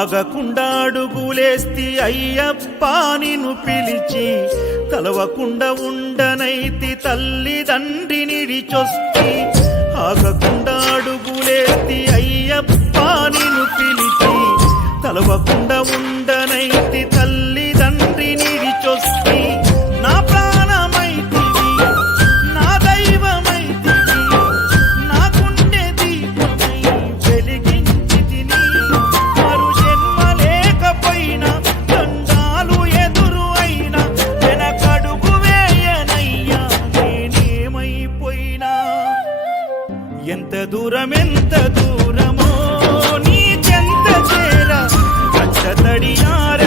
ఆగకుండా అడుగులేస్తి అయ్యప్ప నిన్ను పిలిచి కలవకుండా ఉండనైతి తల్లిదండ్రినిడిచొస్తి ఆగకుండా అడుగులేస్తి అయ్యప్ప నిన్ను పిలిచి కలవకుండా ఉండనైతి తల్లిదండ్రినిడిచొస్తి నా ప్రాణమైతివి నా దైవమైతివి నా గుండె దీపమై వెలిగించితిని మరు జన్మ లేకపోయినా దండాలు ఎదురు అయినా వెనకడుగు వేయనయ్యా నేనేమైపోయినా ఎంత దూరమో నీ చెంత చేర కంట తడియార